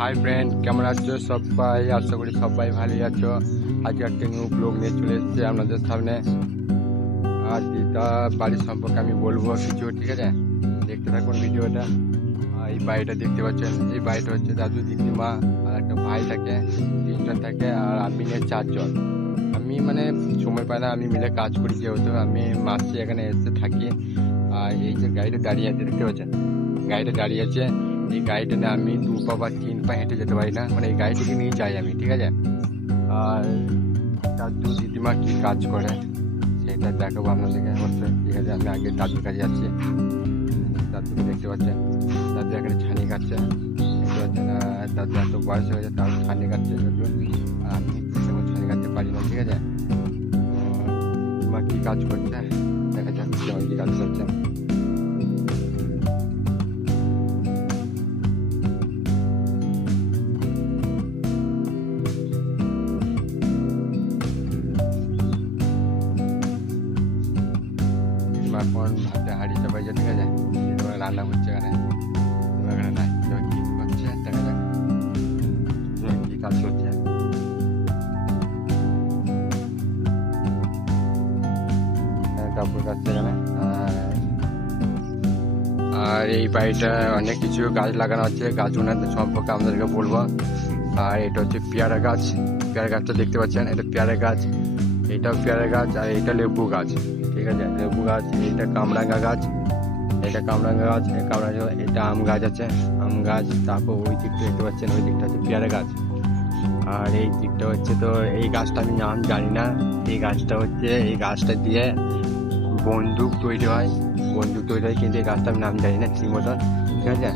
Hi friend, কেমন আছো সবাই? আশা করি সবাই ভালোই আছো। আজকে একটা নিউ ব্লগ নিয়ে চলে এসেছি আপনাদের সামনে। আর দিদা বাড়ির সম্পর্কে আমি বলবো কিছু, ঠিক আছে? দেখতে থাকুন ভিডিওটা। এই বাড়িটা দেখতে পাচ্ছেন, এই বাড়িটা হচ্ছে দাদু, দিদিমা আর একটা ভাই থাকে, তিনজন থাকে, আর আমি নিয়ে চারজন। আমি মানে সময় পাই না, আমি মিলে কাজ করি, যেহেতু আমি মাসে এখানে এসে থাকি। আর এই যে গাড়িটা দাঁড়িয়ে আছে দেখতে পাচ্ছেন, গাড়িটা দাঁড়িয়ে আছে, এই গাড়িটা নিয়ে আমি 2 পা বা 3 পা হেঁটে যেতে পারি না, মানে এই গাড়িটিকে নিয়ে যাই আমি, ঠিক আছে? আর দাদু দিদিমা কি কাজ করে সেটা দেখাবো আপনাদেরকে অবশ্যই, ঠিক আছে? আমি আগে দাদুর কাছে যাচ্ছি। দাদুকে দেখতে পাচ্ছেন, দাদু এখানে ছানি কাটছে, দেখতে পাচ্ছেন। দাদু এত বয়স হয়ে যায় তাও ছানি কাটছে দাদু, আর আমি তেমন ছানি কাটতে পারি না, ঠিক আছে? দিদিমা কি কাজ করছে দেখা যাচ্ছে, যেমন কি কাজ করছে। এখন ভাতে হাঁড়ি চাপাইছে, ঠিক আছে? রান্না করছে এখানে, এখানে নাই কি করছে দেখা যাক, কি কাজ করছে। কাপড় কাটছে এখানে। আর এই বাড়িটা অনেক কিছু গাছ লাগানো আছে, গাছগুলোর সম্পর্কে আমাদেরকে বলবো। আর এটা হচ্ছে পেয়ারা গাছ, পেয়ারা গাছটা দেখতে পাচ্ছেন, এটা পেয়ারা গাছ, এটাও পেয়ারা গাছ, আর এটা লেবু গাছ, ঠিক আছে? লেবু গাছ, এটা কামরাঙ্গা গাছ, এটা কামরাঙ্গা গাছ, এটা আম গাছ আছে, আম গাছ। তারপর ওই দিকটা দেখতে পাচ্ছেন, ওই দিকটা হচ্ছে পেয়ারা গাছ। আর এই দিকটা হচ্ছে, তো এই গাছটা আমি নাম জানি না। এই গাছটা হচ্ছে, এই গাছটা দিয়ে বন্দুক তৈরি হয়, বন্দুক তৈরি হয়, কিন্তু এই গাছটা আমি নাম জানি না ঠিক মতন, ঠিক আছে?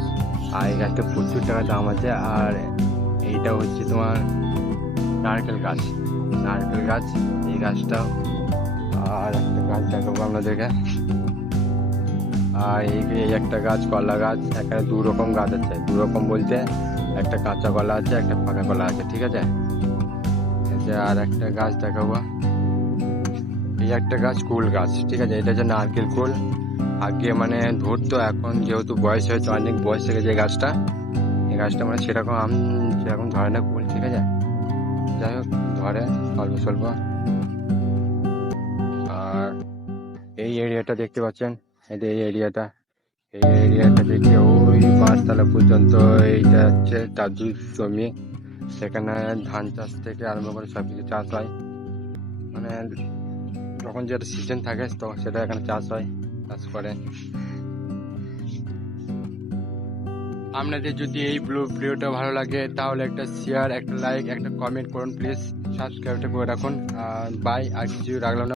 আর এই গাছটা প্রচুর টাকা দাম আছে। আর এইটা হচ্ছে তোমার নারকেল গাছ, নারকেল গাছ এই গাছটা। আর একটা গাছ দেখাবো আপনাদেরকে। আর এই একটা গাছ কলা গাছ, এখানে 2 রকম গাছ আছে, 2 রকম বলতে একটা কাঁচা কলা আছে, একটা পাকা কলা আছে, ঠিক আছে? এই যে আর একটা গাছ দেখাবো, এই একটা গাছ কুল গাছ, ঠিক আছে? এটা হচ্ছে নারকেল কুল। আগে মানে ধরতো, এখন যেহেতু বয়স হয়েছে, অনেক বয়স হয়ে গেছে এই গাছটা মানে সেরকম আম সেরকম ধরে না কুল, ঠিক আছে? যাই হোক, ধরে অল্প স্বল্প। আর এই এরিয়াটা দেখতে পাচ্ছেন, এই এরিয়াটা দেখে ওই 5 তলা পর্যন্ত এইটা হচ্ছে দাদুর জমি। সেখানে ধান চাষ থেকে আরম্ভ করে সব কিছু চাষ হয়, মানে যখন যেটা সিজন থাকে তখন সেটা এখানে চাষ হয়, চাষ করে। আপনাদের যদি এই ভিডিওটা ভালো লাগে তাহলে একটা শেয়ার, একটা লাইক, একটা কমেন্ট করুন প্লিজ, সাবস্ক্রাইবটা করে রাখুন। বাই, আর কিছু রাখলাম না।